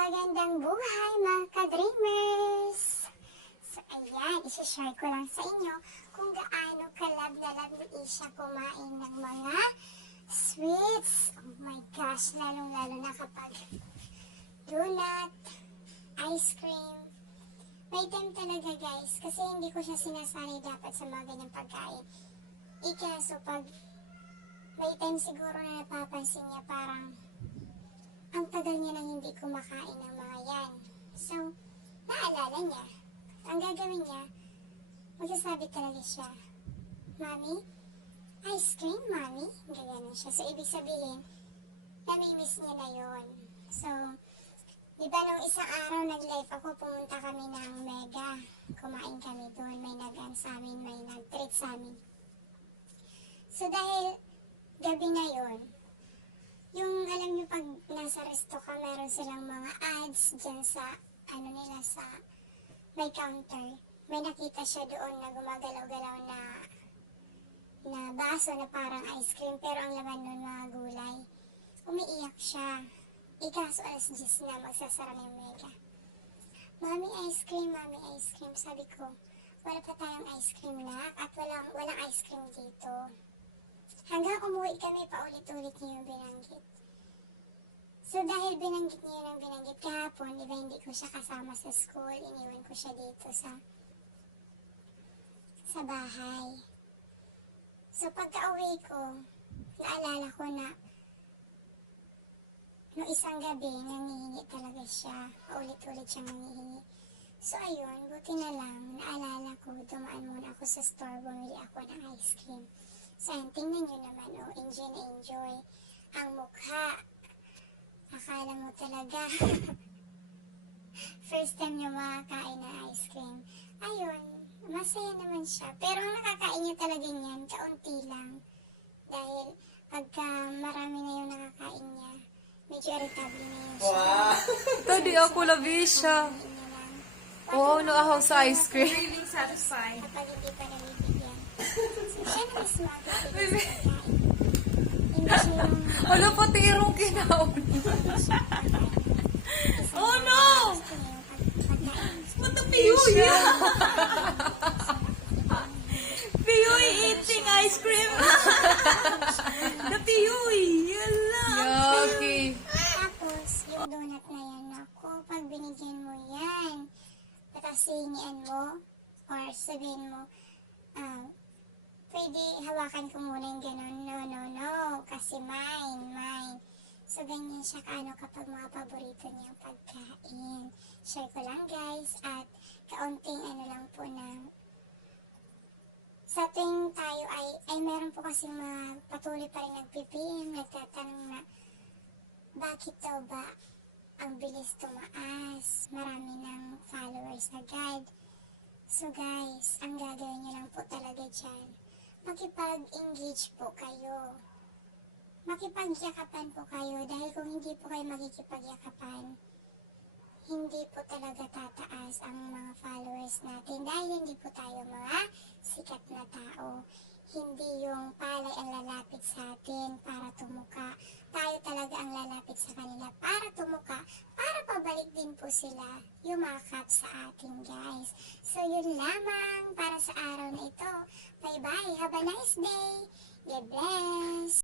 Magandang buhay mga ka-dreamers! So ayan, isi-share ko lang sa inyo kung gaano ka-love na love ni Isha kumain ng mga sweets. Oh my gosh, lalong-lalo na kapag donut, ice cream. May time talaga guys, kasi hindi ko siya sinasanay dapat sa mga ganyang pagkain. Ikaso pag may time siguro na napapansin niya parang ang tagal niya nang hindi kumakain ng mga yan. So, naalala niya. Ang gagawin niya, magsasabi talaga siya, Mami, ice cream, Mami? Gaganon siya. So, ibig sabihin, namimiss niya na yon. So, di ba nung isang araw nag-live ako, pumunta kami ng Mega. Kumain kami doon. May nag-an sa amin, may nag-treat sa amin. So, dahil gabi na yon, yung alam niyo pag nasa resto ka, meron silang mga ads dyan sa, nila sa may counter. May nakita siya doon na gumagalaw-galaw na baso na parang ice cream, pero ang laman nun mga gulay. Umiiyak siya. Ikaso alas 10 na magsasara na yung Mega. Mami ice cream, Mami ice cream. Sabi ko, wala pa tayong ice cream na at walang ice cream dito. Hanggang umuwi kami, paulit-ulit niyo yung binanggit. So, dahil binanggit niyo yung binanggit kahapon, di ba hindi ko siya kasama sa school, iniwan ko siya dito sa bahay. So, pagka-uwi ko, naalala ko na noong isang gabi, nangihingi talaga siya. Paulit-ulit siya nangihingi. So, ayun, buti na lang, naalala ko, dumaan muna ako sa store, bumili ako ng ice cream. So, tingnan nyo naman, enjoy na enjoy. Ang mukha, akala mo talaga, first time nyo makakain ng ice cream. Ayun, masaya naman siya. Pero ang nakakain niya talaga niyan, kaunti lang. Dahil pagka marami na yung nakakain niya, medyo irritable na yun siya. Wow! Tadi ako labi siya. Wow, nakahaw sa ice cream. Feeling satisfied. Kapag hindi pa nabibigyan. So, siya na mas makakabigyan sa pagkain. Hindi siya yung... Ano pa tirong kinaon? Oh no! What the Piyuy? Piyuy eating ice cream. The Piyuy. Yala. Yucky. Tapos, yung donut na yan, ako, pag binigyan mo yan, patasingian mo, or sabihin mo, pwede hawakan ko muna yung gano'n. No, kasi mine. So, ganyan siya kapag mga paborito niyang pagkain. Share ko lang guys, at kaunting lang po na sa tuwing tayo ay meron po kasi mga patuloy pa rin nagpipim, nagtatanong na bakit daw ba ang bilis tumaas, marami ng followers agad. So guys, ang gagawin niyo lang po talaga dyan, makipag-engage po kayo. Makipagyakapan po kayo, dahil kung hindi po kayo makikipagyakapan, hindi po talaga tataas ang mga followers natin, dahil hindi po tayo mga sikat na tao. Hindi yung palay ang lalapit sa atin para tumuka. Tayo talaga ang lalapit sa kanila para tumuka, para pabalik din po sila yumakap sa atin guys. So yun lamang para sa araw na ito. Bye bye, have a nice day. God bless.